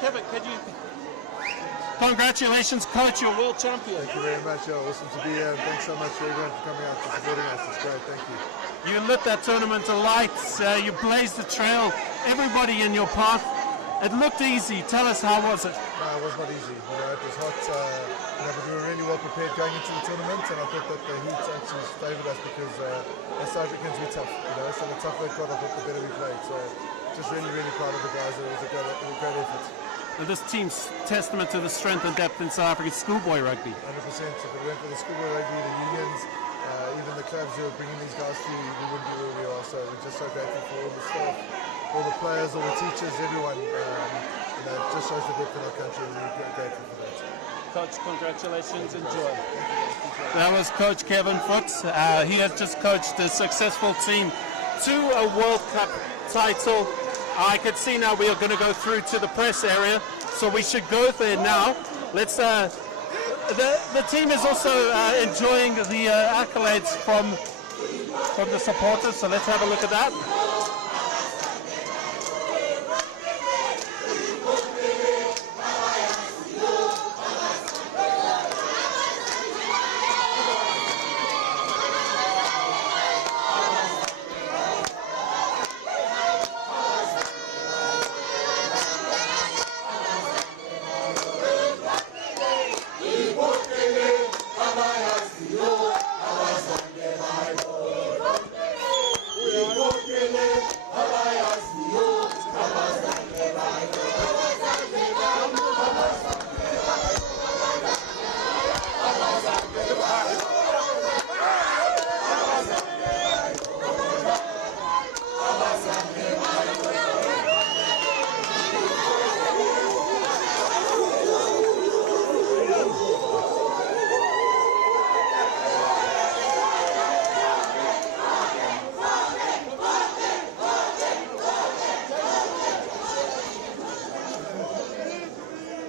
Kevin, can you... Congratulations, coach, you're world champion. Thank you very much. Awesome to be here. And thanks so much for everyone for coming out and supporting us. It's great. Thank you. You lit that tournament alight. You blazed the trail. Everybody in your path. It looked easy. Tell us, how was it? No, it was not easy. It was hot. But we were really well prepared going into the tournament, and I thought that the heat actually favoured us because as South Africans we're tough. So the tougher they got, I thought the better we played. So just really, really proud of the guys. It was a great effort. And this team's testament to the strength and depth in South African schoolboy rugby. 100%. If it went for the schoolboy rugby, the unions, even the clubs who are bringing these guys through, we wouldn't be where we are. So we're just so grateful for all the staff, all the players, all the teachers, everyone. It just shows the depth in our country, and we're grateful for that. Coach, congratulations. Enjoy. That was Coach Kevin Foot. He had just coached a successful team to a World Cup title. I can see now we are going to go through to the press area, so we should go there now. Let's. The team is also enjoying the accolades from the supporters, so let's have a look at that.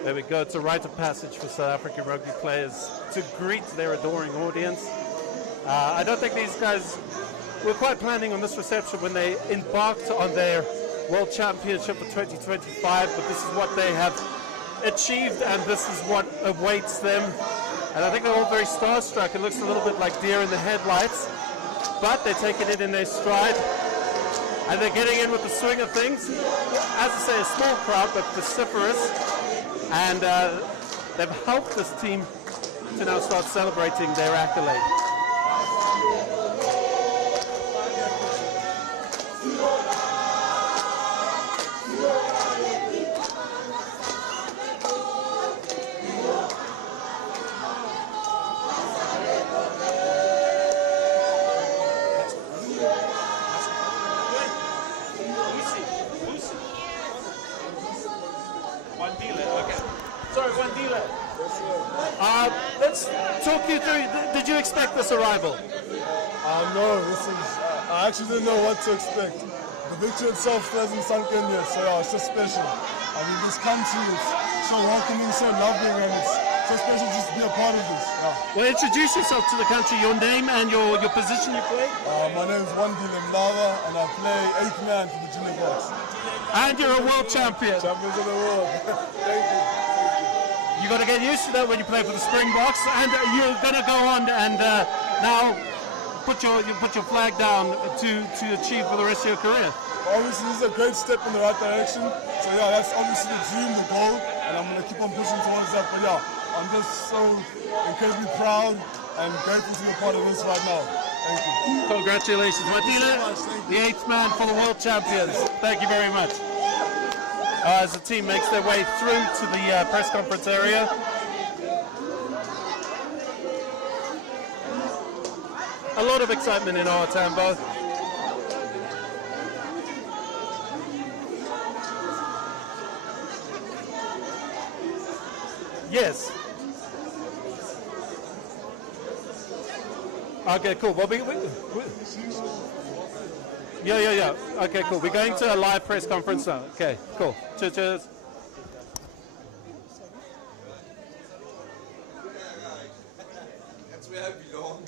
There we go. It's a rite of passage for South African rugby players to greet their adoring audience. I don't think these guys were quite planning on this reception when they embarked on their World Championship for 2025, but this is what they have achieved, and this is what awaits them. And I think they're all very starstruck. It looks a little bit like deer in the headlights, but they're taking it in their stride, and they're getting in with the swing of things. As I say, a small crowd, but vociferous. And they've helped this team to now start celebrating their accolade. Let's talk you through. Did you expect this arrival? No, I actually didn't know what to expect. The victory itself hasn't sunk in yet, so yeah, it's just special. I mean, this country is so welcoming, so loving, and it's so special just to be a part of this. Yeah. Well, introduce yourself to the country, your name and your position you play. My name is Wandile Mlava, and I play 8th man for the Junior Boks. And you're a world champion. Champions of the world. Thank you. You got to get used to that when you play for the Springboks, and you're going to go on and now put your flag down to achieve for the rest of your career. Obviously, this is a great step in the right direction. So yeah, that's obviously the dream, the goal, and I'm going to keep on pushing towards that. But yeah, I'm just so incredibly proud and grateful to be a part of this right now. Thank you. Congratulations, Matila, the 8th man for the world champions. Thank you very much. As the team makes their way through to the press conference area. A lot of excitement in OR Tambo. Yes. Okay, cool. Well, yeah. Okay, cool. We're going to a live press conference now. Okay, cool. Cheers. That's where I belong.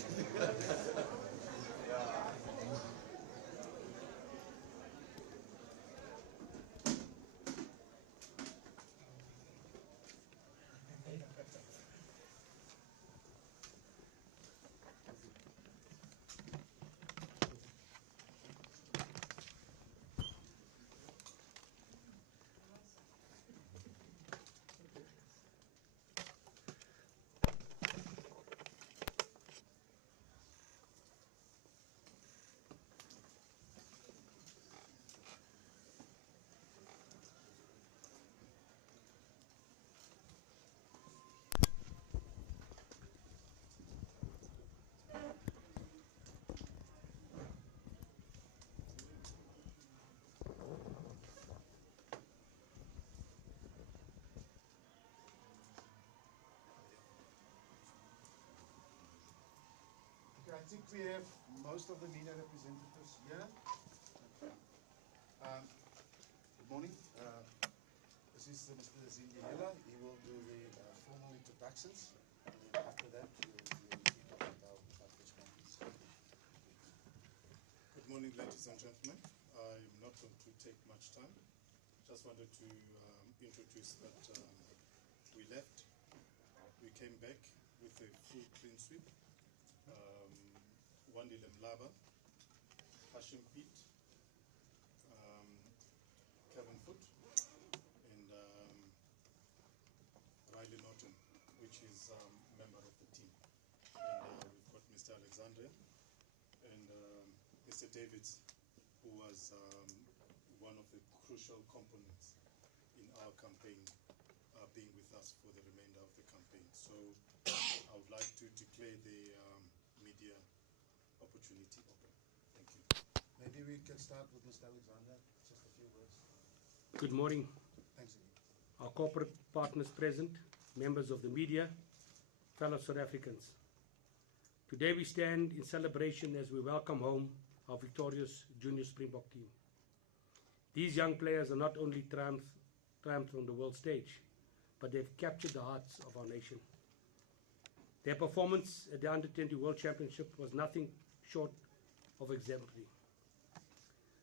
think we have most of the media representatives here. Good morning. This is Mr. Zindiela. He will do the formal introductions. After that, we'll kick off with our press conference. Good morning, ladies and gentlemen. I'm not going to take much time. Just wanted to introduce that we left. We came back with a full clean sweep. Wandile Mlaba, Hashim Pete, Kevin Foot, and Riley Norton, which is a member of the team. And we've got Mr. Alexander and Mr. Davids, who was one of the crucial components in our campaign, being with us for the remainder of the campaign. So I would like to declare the media opportunity open. Thank you. Maybe we can start with Mr. Alexander. Just a few words. Good morning. Thanks. Our corporate partners present, members of the media, fellow South Africans. Today we stand in celebration as we welcome home our victorious Junior Springbok team. These young players are not only triumphed on the world stage, but they've captured the hearts of our nation. Their performance at the Under-20 World Championship was nothing short of exemplary.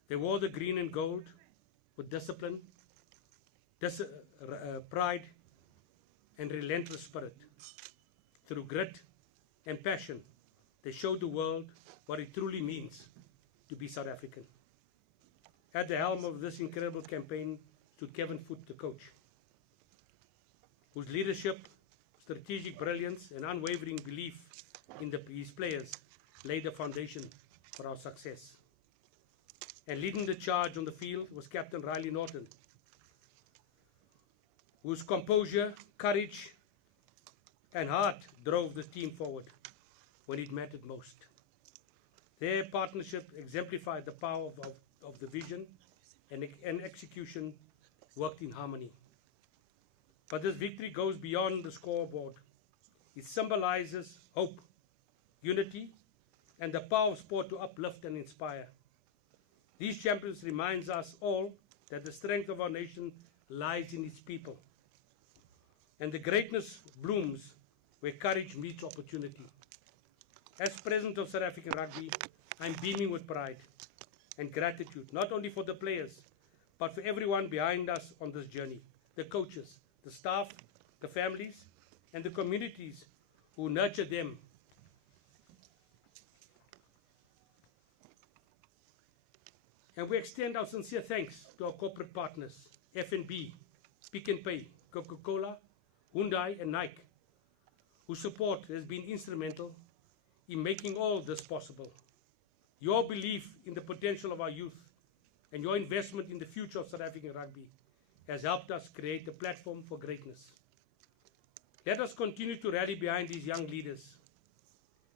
They wore the green and gold with discipline, pride, and relentless spirit. Through grit and passion, they showed the world what it truly means to be South African. At the helm of this incredible campaign stood Kevin Foot, the coach, whose leadership, strategic brilliance, and unwavering belief in his players laid the foundation for our success. And leading the charge on the field was Captain Riley Norton, whose composure, courage, and heart drove the team forward when it mattered most. Their partnership exemplified the power of the vision, and execution worked in harmony. But this victory goes beyond the scoreboard. It symbolizes hope, unity, and the power of sport to uplift and inspire. These champions reminds us all that the strength of our nation lies in its people, and the greatness blooms where courage meets opportunity. As President of South African Rugby, I'm beaming with pride and gratitude, not only for the players, but for everyone behind us on this journey, the coaches, the staff, the families, and the communities who nurture them. And we extend our sincere thanks to our corporate partners, F&B, Pick n Pay, Coca-Cola, Hyundai, and Nike, whose support has been instrumental in making all this possible. Your belief in the potential of our youth and your investment in the future of South African rugby has helped us create a platform for greatness. Let us continue to rally behind these young leaders.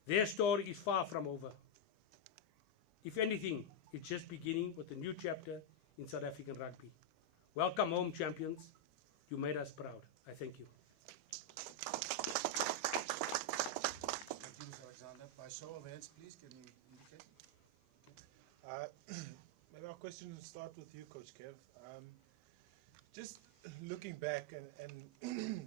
Their story is far from over. If anything, it's just beginning with a new chapter in South African rugby. Welcome home, champions. You made us proud. I thank you. Thank you, Mr. Alexander. By show of hands, please, can you indicate? Maybe our question will start with you, Coach Kev. Just looking back and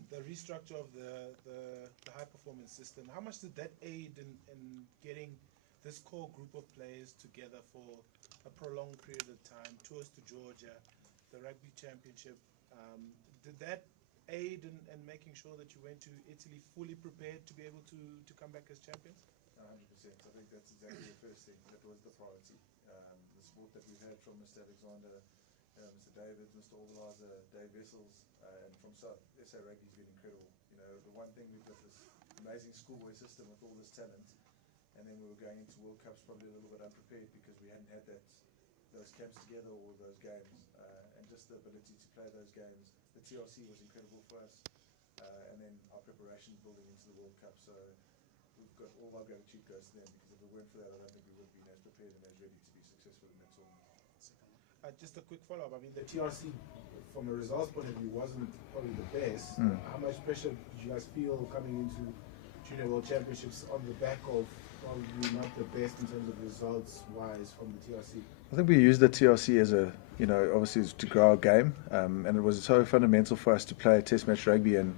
the restructure of the high performance system, how much did that aid in getting this core group of players together for a prolonged period of time, tours to Georgia, the rugby championship? Did that aid in making sure that you went to Italy fully prepared to be able to come back as champions? 100%. I think that's exactly the first thing. That was the priority. The support that we've had from Mr. Alexander, Mr. David, Mr. Oberlazer, Dave Wessels, and from SA Rugby has been incredible. You know, the one thing, we've got this amazing schoolboy system with all this talent, and then we were going into World Cups probably a little bit unprepared because we hadn't had those camps together or those games, and just the ability to play those games. The TRC was incredible for us, and then our preparation building into the World Cup. So we've got all our gratitude goes to them, because if it weren't for that, I don't think we would have been as prepared and as ready to be successful in that tournament. Just a quick follow-up. I mean, the TRC, from a results point of view, wasn't probably the best. How much pressure did you guys feel coming into Junior World Championships on the back of probably not the best in terms of results-wise from the TRC? I think we used the TRC as a, obviously to grow our game, and it was so fundamental for us to play Test match rugby, and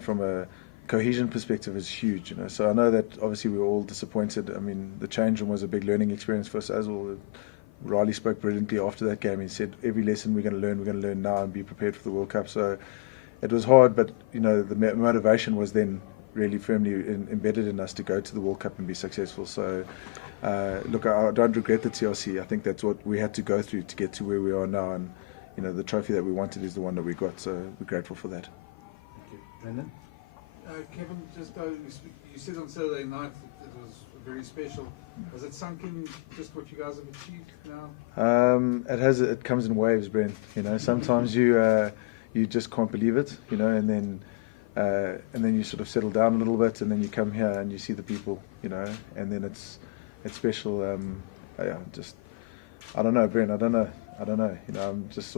from a cohesion perspective is huge. So I know that obviously we were all disappointed. I mean, the change room was a big learning experience for us as well. Riley spoke brilliantly after that game. He said every lesson we're going to learn now and be prepared for the World Cup. So it was hard, but the motivation was then really firmly embedded in us to go to the World Cup and be successful. So look, I don't regret the TRC. I think that's what we had to go through to get to where we are now, and the trophy that we wanted is the one that we got. So we're grateful for that. Thank you. Brendan? Kevin, just you said on Saturday night that it was very special. Has it sunk in just what you guys have achieved now? It has. It comes in waves, Bren. Sometimes you just can't believe it, and then you sort of settle down a little bit, and then you come here and you see the people, and then it's special. I don't know, Bren. I don't know. I'm just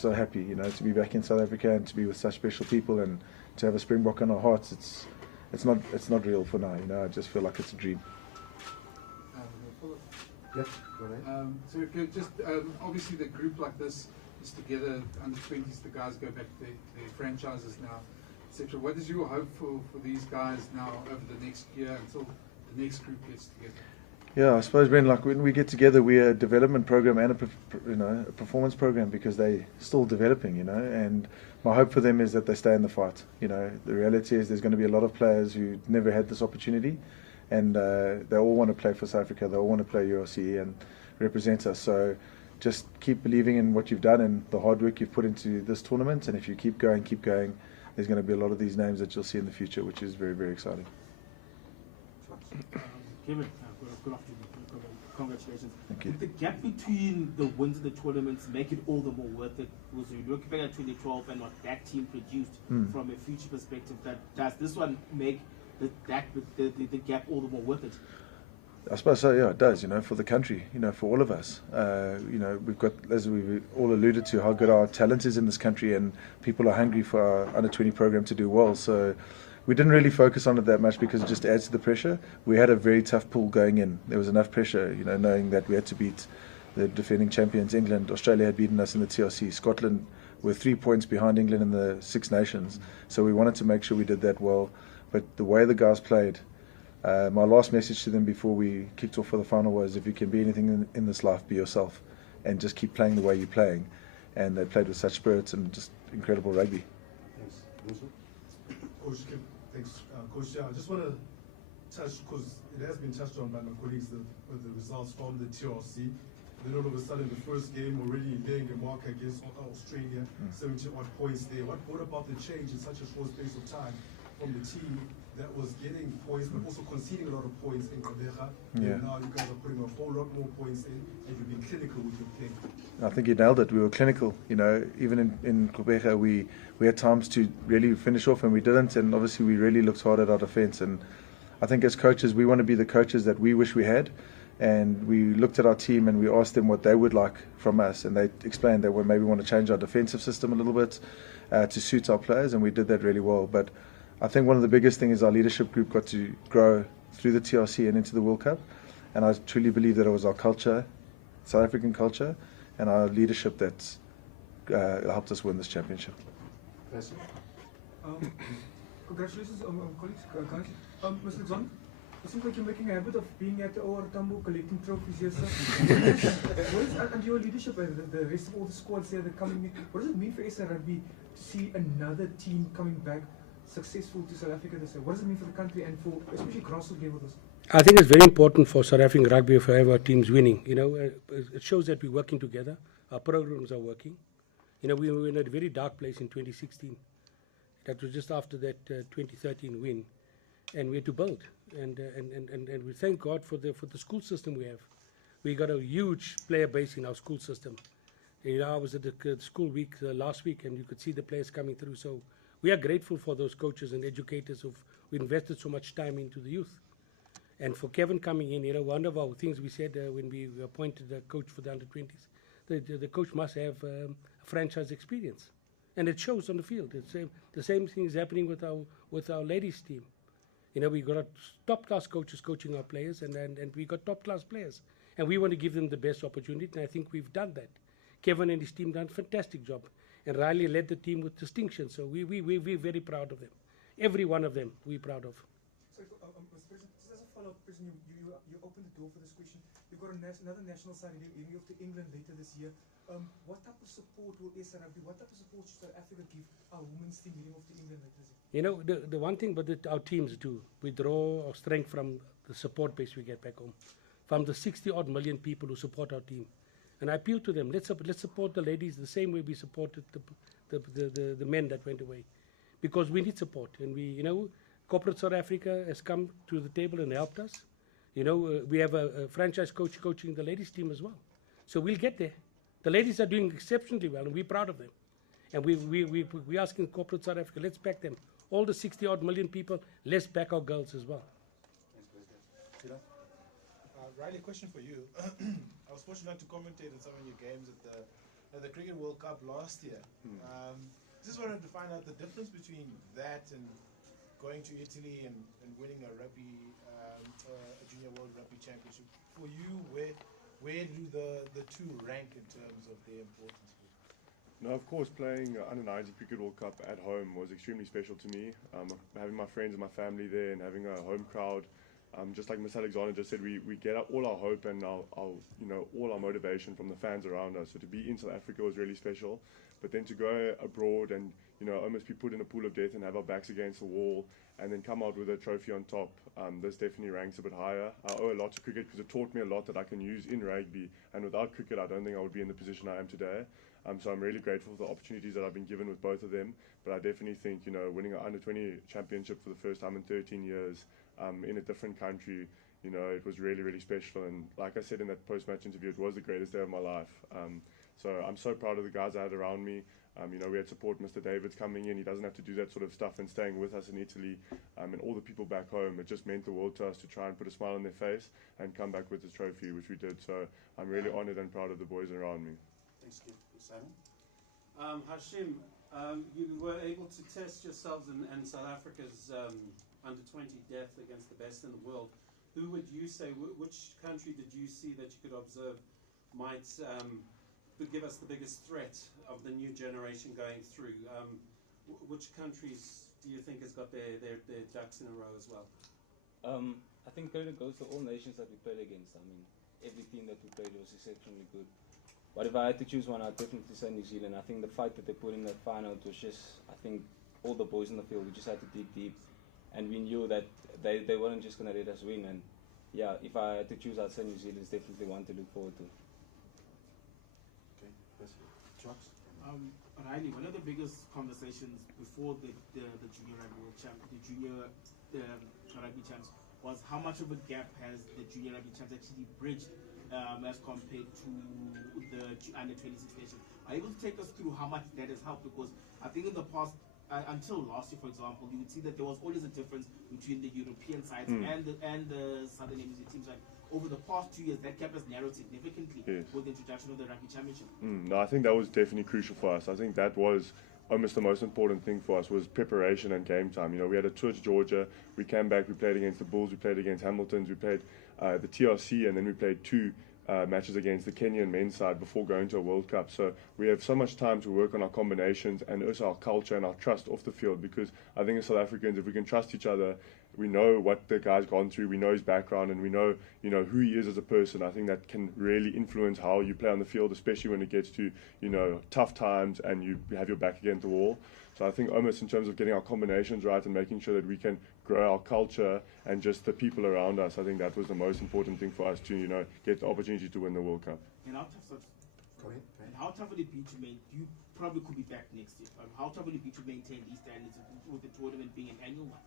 so happy, to be back in South Africa and to be with such special people and to have a Springbok in our hearts. It's not real for now. I just feel like it's a dream. Yep, go ahead. So if you just obviously the group like this is together, under 20s, the guys go back to their franchises now, etc. What is your hope for these guys now over the next year until the next group gets together? Yeah, I suppose, Ben, like when we get together, we're a development program and a performance program, because they're still developing, and my hope for them is that they stay in the fight. The reality is there's going to be a lot of players who never had this opportunity, and they all want to play for South Africa, they all want to play URC and represent us. So just keep believing in what you've done and the hard work you've put into this tournament, and if you keep going, there's going to be a lot of these names that you'll see in the future, which is very, very exciting. Kevin, good afternoon. Congratulations. Thank you. Did the gap between the wins of the tournaments make it all the more worth it? Was you looking back at 2012 and what that team produced from a future perspective, does this one make the gap all the more worth it? I suppose so, yeah, it does, for the country, for all of us. We've got, as we've all alluded to, how good our talent is in this country, and people are hungry for our under-20 program to do well. So we didn't really focus on it that much because it just adds to the pressure. We had a very tough pool going in. There was enough pressure, knowing that we had to beat the defending champions, England. Australia had beaten us in the TRC. Scotland were 3 points behind England in the Six Nations. So we wanted to make sure we did that well. But the way the guys played, my last message to them before we kicked off for the final was, if you can be anything in this life, be yourself, and just keep playing the way you're playing. And they played with such spirit and just incredible rugby. Thanks. Coach Kim, thanks. Coach, I just want to touch, because it has been touched on by my colleagues, with the results from the TRC. Then all of a sudden, the first game already laying a mark against Australia, 70-odd points there. What about the change in such a short space of time from the team that was getting points but also conceding a lot of points in Gqeberha? Yeah. And now you guys are putting a whole lot more points in, and you've been clinical with your play. I think you nailed it. We were clinical. Even in Gqeberha, we had times to really finish off and we didn't. And obviously, we really looked hard at our defence. And I think as coaches, we want to be the coaches that we wish we had. And we looked at our team and we asked them what they would like from us. And they explained they would maybe want to change our defensive system a little bit to suit our players. And we did that really well. But I think one of the biggest things is our leadership group got to grow through the TRC and into the World Cup. And I truly believe that it was our culture, South African culture, and our leadership that helped us win this championship. Congratulations, colleagues. Mr. John, it seems like you're making a habit of being at the OR Tambo collecting trophies here, sir. What is, under your leadership and the rest of all the squads here that coming in, what does it mean for SA Rugby to see another team coming back successful to South Africa this year? What does it mean for the country and for especially grassroots level? I think it's very important for South African rugby for our teams winning. It shows that we're working together. Our programs are working. We were in a very dark place in 2016. That was just after that 2013 win, and we had to build. And we thank God for the school system we have. We got a huge player base in our school system. I was at the school week last week, and you could see the players coming through. So we are grateful for those coaches and educators who invested so much time into the youth. And for Kevin coming in, one of our things we said when we appointed the coach for the under-20s, the coach must have a franchise experience. And it shows on the field. The same thing is happening with our ladies team. You know, we got top-class coaches coaching our players, and we got top-class players. And we want to give them the best opportunity, and I think we've done that. Kevin and his team done a fantastic job. And Riley led the team with distinction, so we're very proud of them. Every one of them we're proud of. So, Mr. President, just as a follow-up, President, you opened the door for this question. You've got another national side aiming off to England later this year. What type of support will SA Rugby, what type of support should South Africa give our women's team heading off to England later this year? You know, the one thing that our teams do, we draw our strength from the support base we get back home, from the 60-odd million people who support our team. And I appeal to them, let's support the ladies the same way we supported the men that went away. Because we need support. And we, you know, corporate South Africa has come to the table and helped us. You know, we have a franchise coach coaching the ladies team as well. So we'll get there. The ladies are doing exceptionally well, and we're proud of them. And we're asking corporate South Africa, let's back them. All the 60-odd million people, let's back our girls as well. Thanks, President. Peter? Riley, question for you. I was fortunate enough to commentate on some of your games at the Cricket World Cup last year. Just wanted to find out the difference between that and going to Italy and winning a Junior World Rugby Championship. For you, where do the two rank in terms of their importance? No, of course, playing under-90 Cricket World Cup at home was extremely special to me. Having my friends and my family there and having a home crowd, just like Mr. Alexander just said, we get all our hope and all our motivation from the fans around us. So to be in South Africa was really special. But then to go abroad and almost be put in a pool of death and have our backs against the wall and then come out with a trophy on top, this definitely ranks a bit higher. I owe a lot to cricket because it taught me a lot that I can use in rugby, and without cricket I don't think I would be in the position I am today. So I'm really grateful for the opportunities that I've been given with both of them, but I definitely think winning an under-20 championship for the first time in 13 years in a different country, it was really, really special. And like I said in that post-match interview, it was the greatest day of my life. So I'm so proud of the guys I had around me. We had support. Mr. David's coming in. He doesn't have to do that sort of stuff and staying with us in Italy. And all the people back home, it just meant the world to us to try and put a smile on their face and come back with this trophy, which we did. So I'm really honoured and proud of the boys around me. Thanks, Kev. Simon? Hashim, you were able to test yourselves and South Africa's under-20 depth against the best in the world. Who would you say, which country did you see that you could observe might give us the biggest threat of the new generation going through? Which countries do you think has got their ducks in a row as well? I think credit goes to all nations that we played against. I mean, every team that we played was exceptionally good. But if I had to choose one, I'd definitely say New Zealand. I think the fight that they put in that final, it was just, I think, all the boys in the field, we just had to dig deep. And we knew that they weren't just going to let us win. And yeah, if I had to choose, I'd say New Zealand is definitely one to look forward to. Okay, Chucks? Riley, one of the biggest conversations before the Junior Rugby World Champ, the Junior Rugby Champs, was how much of a gap has the Junior Rugby Champs actually bridged as compared to the under-26 nation. Are you able to take us through how much that has helped? Because I think in the past, until last year, for example, you would see that there was always a difference between the European sides and the Southern Hemisphere teams. Like over the past 2 years, that gap has narrowed significantly with the introduction of the Rugby Championship. No, I think that was definitely crucial for us. I think that was almost the most important thing for us was preparation and game time. We had a tour to Georgia, we came back, we played against the Bulls, we played against Hamiltons, we played the TRC, and then we played two matches against the Kenyan men's side before going to a World Cup. So we have so much time to work on our combinations and also our culture and our trust off the field, because I think as South Africans, if we can trust each other, we know what the guy's gone through, we know his background, and we know who he is as a person. I think that can really influence how you play on the field, especially when it gets to tough times and you have your back against the wall. So I think almost in terms of getting our combinations right and making sure that we can grow our culture and just the people around us, I think that was the most important thing for us to get the opportunity to win the World Cup. And how tough would it be to maintain? You probably could be back next year. How tough would it be to maintain these standards with the tournament being an annual one?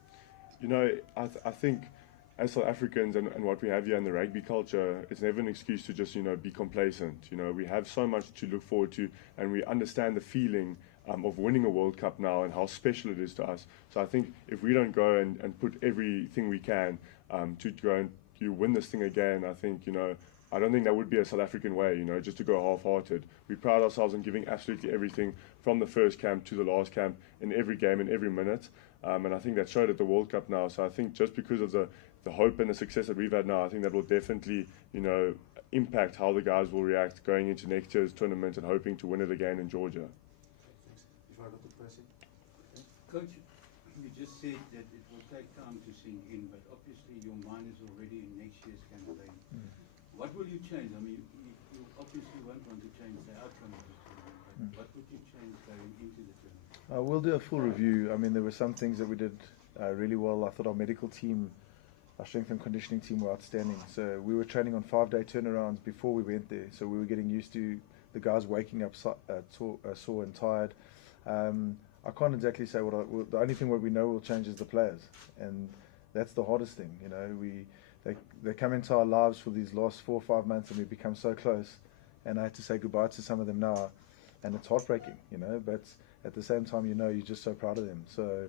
I think as South Africans and what we have here in the rugby culture, it's never an excuse to just, be complacent. We have so much to look forward to, and we understand the feeling of winning a World Cup now and how special it is to us. So I think if we don't go and put everything we can to go and win this thing again, I think, I don't think that would be a South African way, you know, just to go half-hearted. We pride ourselves on giving absolutely everything from the first camp to the last camp in every game and every minute. And I think that showed at the World Cup now. So I think just because of the hope and the success that we've had now, I think that will definitely, you know, impact how the guys will react going into next year's tournament and hoping to win it again in Georgia. Coach, you just said that it will take time to sink in, but obviously your mind is already in next year's campaign. What will you change? I mean, you obviously won't want to change the outcome of the tournament, but what would you change going into the tournament? We'll do a full review. I mean, there were some things that we did really well. I thought our medical team, our strength and conditioning team were outstanding. So we were training on 5-day turnarounds before we went there. So we were getting used to the guys waking up sore and tired. I can't exactly say the only thing what we know will change is the players, and that's the hardest thing. You know, they come into our lives for these last 4 or 5 months, and we become so close. And I had to say goodbye to some of them now, and it's heartbreaking. You know, but at the same time, you know, you're just so proud of them. So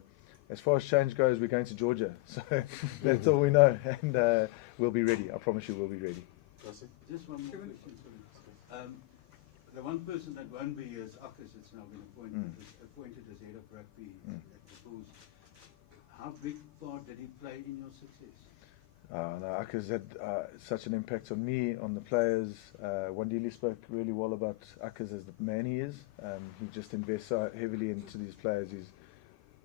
as far as change goes, we're going to Georgia, so that's all we know, and we'll be ready. I promise you, we'll be ready. Just one more question, sorry. The one person that won't be here is Akkers. It's now been appointed as head of rugby at the Bulls. How big part did he play in your success? No, Akkers had such an impact on me, on the players. Wandile spoke really well about Akkers as the man he is. He just invests so heavily into these players.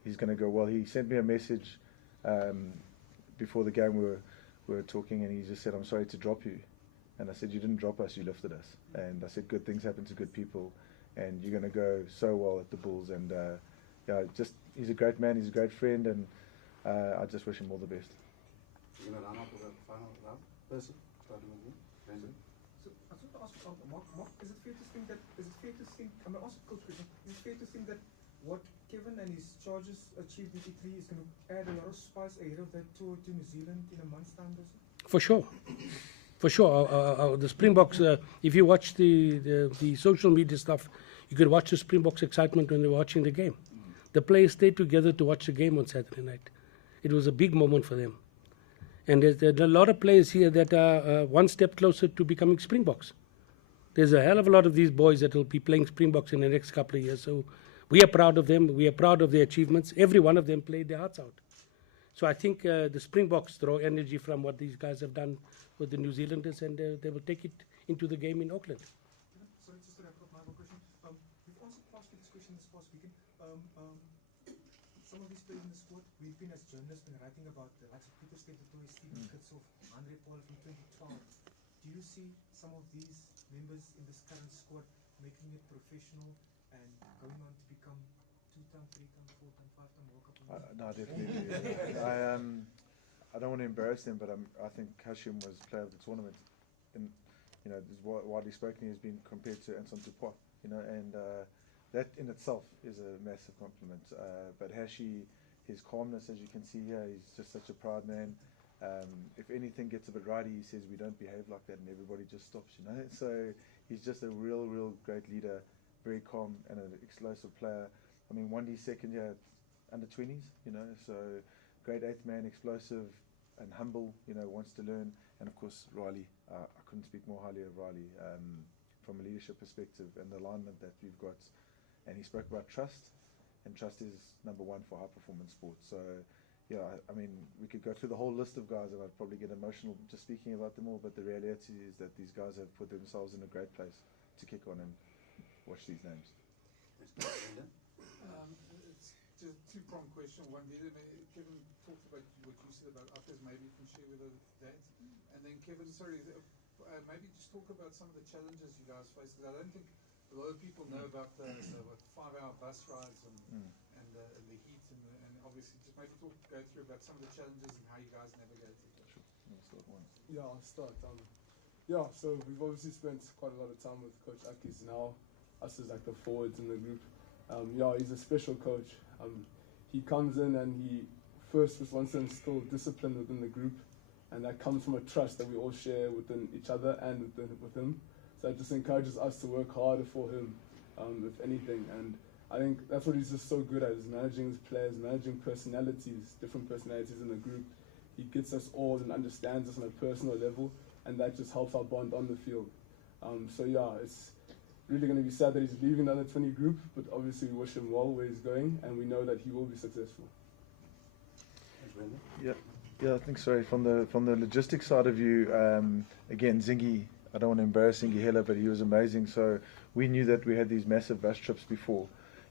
He's going to go well. He sent me a message before the game. We were talking, and he just said, "I'm sorry to drop you." And I said, "You didn't drop us, you lifted us." And I said, "Good things happen to good people, and you're going to go so well at the Bulls." And yeah, he's a great man, he's a great friend, and I just wish him all the best. You're going to run up with the final round person, starting with you, Brandon. So I just want to ask Mark, is it fair to think that? I'm going to ask a coach question. Is it fair to think that what Kevin and his Chargers achieved with E3 is going to add a lot of spice ahead of that tour to New Zealand in a month's time, does it? For sure. For sure, the Springboks, if you watch the social media stuff, you could watch the Springboks excitement when they were watching the game. The players stayed together to watch the game on Saturday night. It was a big moment for them. And there's a lot of players here that are one step closer to becoming Springboks. There's a hell of a lot of these boys that will be playing Springboks in the next couple of years. So we are proud of them. We are proud of their achievements. Every one of them played their hearts out. So I think the Springboks draw energy from what these guys have done with the New Zealanders, and they will take it into the game in Auckland. Sorry, just to wrap up my question. We've answered partially this question this past weekend. Some of these players in the squad, we've been as journalists been writing about the likes of Peter Steptoe, Stephen Kitsoff, Andre Paul from 2012. Do you see some of these members in this current squad making it professional and going on to become 2-time, 3-time, 4-time, 5-time World Cup winners? No, definitely. I don't want to embarrass them, but I think Hashim was player of the tournament. And, you know, widely spoken, he has been compared to Anton Dupont, you know, and that in itself is a massive compliment. But Hashi, his calmness, as you can see here, he's just such a proud man. If anything gets a bit righty, he says we don't behave like that, and everybody just stops, you know. So he's just a real great leader, very calm and an explosive player. I mean, Wandy's second year under 20s, you know, so great 8th man, explosive and humble, you know, wants to learn. And of course, Riley, I couldn't speak more highly of Riley from a leadership perspective and the alignment that we've got. And he spoke about trust, and trust is number one for high performance sports. So yeah, I mean, we could go through the whole list of guys and I'd probably get emotional just speaking about them all, but the reality is that these guys have put themselves in a great place to kick on and watch these names. It's just a two-pronged question. One, Kevin talked about what you said about Akkers. Maybe you can share with us that. And then Kevin, sorry, maybe just talk about some of the challenges you guys face. Because I don't think a lot of people know about the 5-hour bus rides and the heat and obviously just maybe go through about some of the challenges and how you guys navigated it. Yeah, I'll start. Yeah, so we've obviously spent quite a lot of time with Coach Akkers now, us as like the forwards in the group. Yeah, he's a special coach. He comes in and he first just wants to instill discipline within the group, and that comes from a trust that we all share within each other and with him. So it just encourages us to work harder for him, if anything. And I think that's what he's just so good at, is managing his players, managing personalities, different personalities in the group. He gets us all and understands us on a personal level, and that just helps our bond on the field. So yeah, it's really going to be sad that he's leaving the under 20 group, but obviously we wish him well where he's going, and we know that he will be successful. Yeah, I think so. From the logistics side of view, again, Zingy, I don't want to embarrass Zingy Heller, but he was amazing. So we knew that we had these massive bus trips before,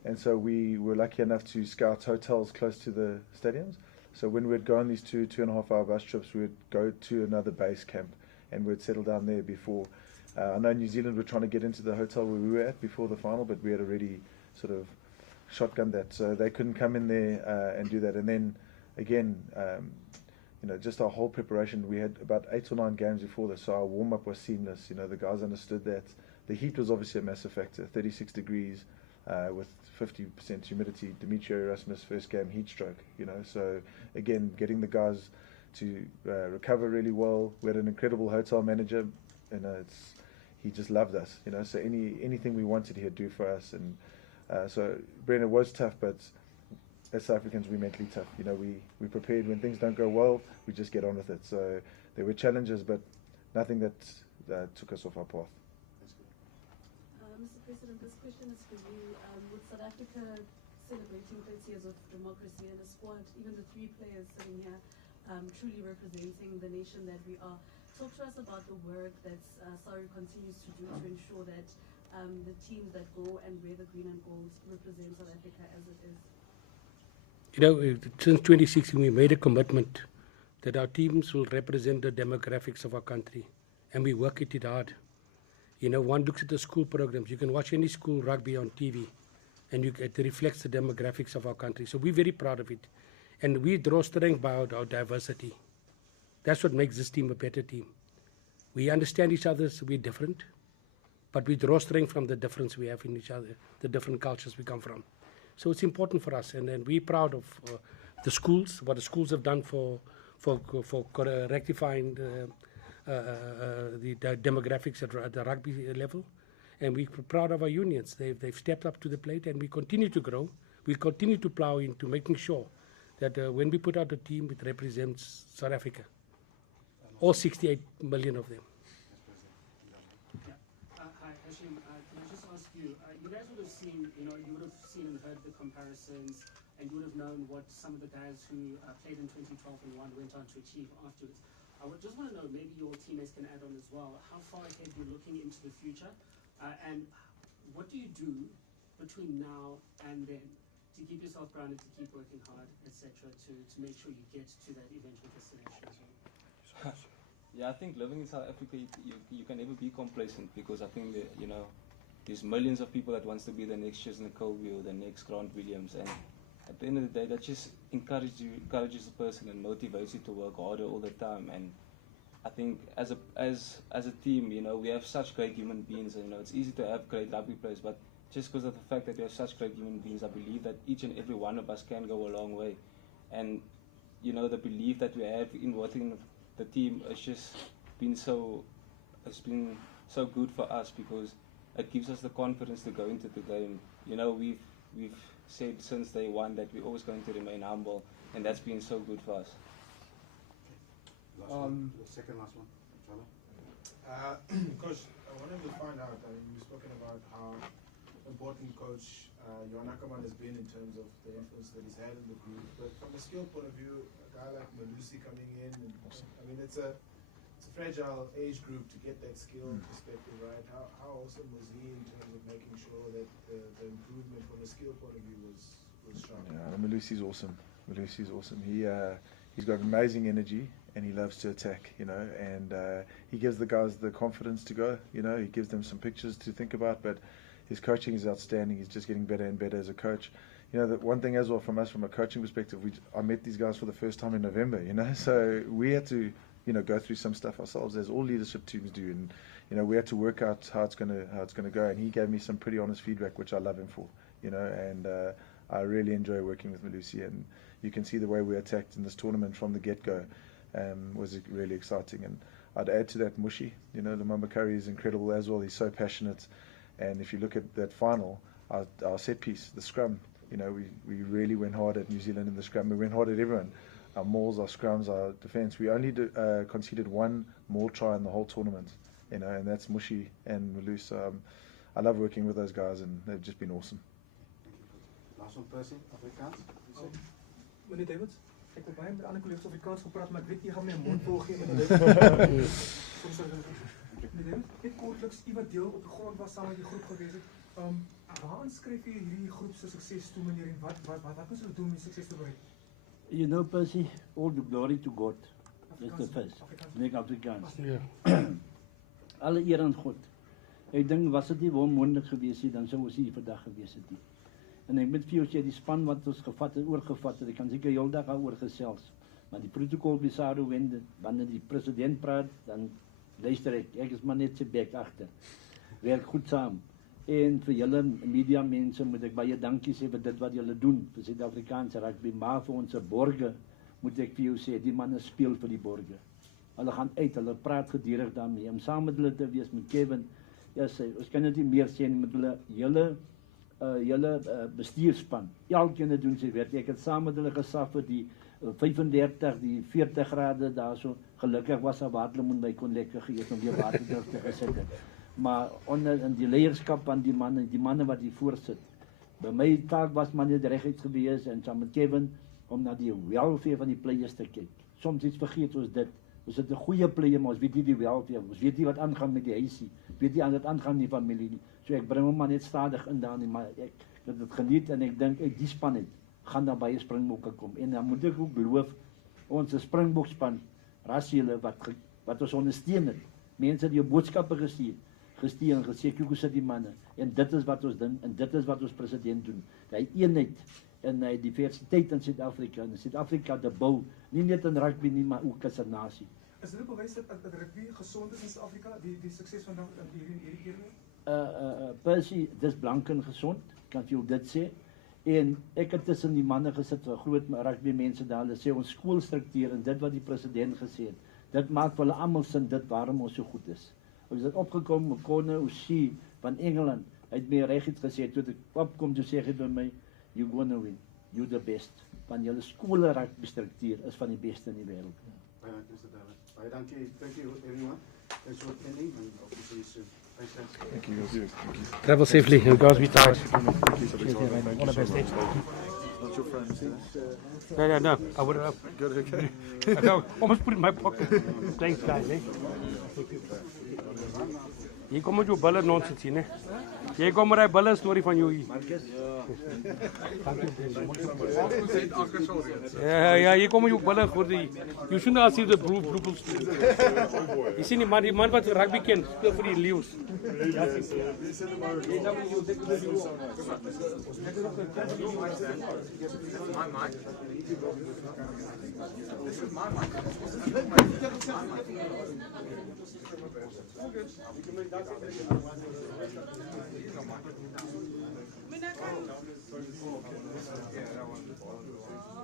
and so we were lucky enough to scout hotels close to the stadiums. So when we'd go on these 2.5 hour bus trips, we would go to another base camp and we'd settle down there before. I know New Zealand were trying to get into the hotel where we were at before the final, but we had already sort of shotgunned that, so they couldn't come in there and do that. And then again, just our whole preparation, we had about 8 or 9 games before this, so our warm-up was seamless. The guys understood that. The heat was obviously a massive factor, 36 degrees with 50% humidity. Dimitri Erasmus, first game, heat stroke, so again, getting the guys to recover really well. We had an incredible hotel manager, he just loved us, so anything we wanted he'd do for us. And so Brendan was tough, but as South Africans, we're mentally tough. We prepared. When things don't go well, we just get on with it. So there were challenges, but nothing that took us off our path. Mr. President, this question is for you. With South Africa celebrating 30 years of democracy and a squad, even the 3 players sitting here, truly representing the nation that we are, talk to us about the work that SARU continues to do to ensure that the teams that go and wear the green and gold represent South Africa as it is. Since 2016, we made a commitment that our teams will represent the demographics of our country, and we work at it hard. One looks at the school programs. You can watch any school rugby on TV, and it reflects the demographics of our country. So we're very proud of it, and we draw strength by our diversity. That's what makes this team a better team. We understand each other, so we're different, but we draw strength from the difference we have in each other, the different cultures we come from. So it's important for us, and we're proud of the schools, what the schools have done for rectifying the demographics at the rugby level, and we're proud of our unions. They've stepped up to the plate, and we continue to grow. We continue to plow into making sure that when we put out a team, it represents South Africa, all 68 million of them. Hi, Hashim. Can I just ask you? You guys would have seen, you would have seen and heard the comparisons, and you would have known what some of the guys who played in 2012 and won went on to achieve afterwards. I would just want to know, maybe your teammates can add on as well, how far ahead you're looking into the future, and what do you do between now and then to keep yourself grounded, to keep working hard, etc., to make sure you get to that eventual destination as well? Yeah, I think living in South Africa, you can never be complacent, because I think that, there's millions of people that wants to be the next Chesney Colby or the next Grant Williams, and at the end of the day, that just encourages the person and motivates you to work harder all the time. And I think as a team, we have such great human beings, and it's easy to have great rugby players, but just because of the fact that we have such great human beings, I believe that each and every one of us can go a long way. And the belief that we have in working the team has just been so good for us, because it gives us the confidence to go into the game. We've said since day one that we're always going to remain humble, and that's been so good for us. Last one, the second last one. Coach, I wanted to find out, you've spoken about how important Coach Johan Ackerman has been in terms of the influence that he's had in the group, but from a skill point of view, a guy like Malusi coming in, it's a fragile age group to get that skill perspective right. How awesome was he in terms of making sure that the improvement from a skill point of view was strong? Yeah, Malusi's awesome. Malusi's awesome. He's got amazing energy, and he loves to attack, and he gives the guys the confidence to go. He gives them some pictures to think about, but his coaching is outstanding. He's just getting better and better as a coach. The one thing as well from us, from a coaching perspective, I met these guys for the first time in November, so we had to go through some stuff ourselves, as all leadership teams do, and we had to work out how it's gonna go. And he gave me some pretty honest feedback, which I love him for, and I really enjoy working with Malusi. And you can see the way we attacked in this tournament from the get-go was really exciting. And I'd add to that Mushi, Lumumba Curry is incredible as well. He's so passionate. And if you look at that final, our set piece, the scrum, we really went hard at New Zealand in the scrum. We went hard at everyone. our mauls, our scrums, our defence. We only conceded one maul try in the whole tournament, you know, and that's Mushi and Malus. I love working with those guys, and they've just been awesome. Last one, Percy, Afrikaans. Meneer David, ek het baie met ander collega's Afrikaans gepraat, maar ek weet nie, gaan my 'n mond vol gee met die Meneer David, ek kortliks iemand deel op die grond was saam met die groep gewees het. Waaraan skryf jy hierdie groep se sukses toe, meneer, en wat moes hulle doen om die sukses te bereik? You know, Percy, all the glory to God. That's the first. Make Afrikaans. Alle eer aan God. Ek dink was dit nie onmoontlik gewees nie, dan sou ons hier vandag gewees het nie. En ek moet vir jou sê, die span wat ons oorgevat het, ek kan seker heel dag daaroor gesels. Maar die protocol bizarro wende, wanneer die president praat, dan luister ek is maar net sy bek agter. Werk goed saam. En vir julle media mense moet ek baie dankie sê vir dit wat julle doen vir Suid-Afrikaanse rugby, maar vir ons borge moet ek vir jou sê, die manne speel vir die borge. Hulle gaan uit, hulle praat gedurig daarmee, om saam met hulle te wees met Kevin. Ja, ons kan dit nie meer sê met hulle hele bestuurspan. Elkeen doen sy werk. Ek het saam met hulle gesaf vir die 35, die 40 grade daarso. Gelukkig was daar water om by kon lekker geëet om weer water terug te gesit het. Maar onder in die leierskap van die manne wat hier voorsit. By my taak was maar net reguit gewees en saam met Kevin om na die welfare van die players te kyk. Soms iets vergeet ons dit. Ons het 'n goeie player, maar ons weet nie die welfare. Ons weet nie wat aangaan met die huisie. Weet nie aan wat aangaan met die familie nie. So ek bring hom maar net stadig in daar nie, maar ek het dit geniet en ek dink uit die span uit gaan daar baie Springbokke kom. En dan moet ek ook beloof ons Springbokspan rassiele wat ons ondersteun het. Mense die boodskappe gestuur en gesê kyk hoe sit die manne. En dit is wat ons doen en dit is wat ons president doen. Hy eenheid en hy diversiteit in Suid-Afrika en Suid-Afrika te bou, nie net in rugby nie, maar ook as 'n nasie. Is dit bewys dat rugby gesond is in Suid-Afrika, die sukses van hierdie keer? Percy, dis blank en gesond, kan jy dit sê. En ek het tussen die manne gesit, groot rugby mense daar, hulle sê ons skoolstruktuur en dit wat die president gesê het, dit maak vir hulle almal sin, dit waarom ons so goed is. Ons het opgekom met Connor O'Shea van Engeland, hy het my reguit gesê, toe ek opkom, toe sê hy by my, you're gonna win, you're the best. Van julle skole rugby struktuur is van die beste in die wêreld. Baie dankie, Mr. David. Baie dankie, thank you everyone. Thanks for attending and hope to see you soon. Thanks, guys. Thank you. Travel safely, you guys be tired. All the best. Not your friend. No, I would have. Good, okay. I almost put it in my pocket. Thanks, guys. Hier kom met jou bulle nonsens hier, né? Jy kom met daai bulle storie van jou hier. Ja, hier kom met jou bulle voor die. You shouldn't have seen the blue story. Jy sien die man wat rugby ken, speel vir die Leeu's. This is my mic. We can make that.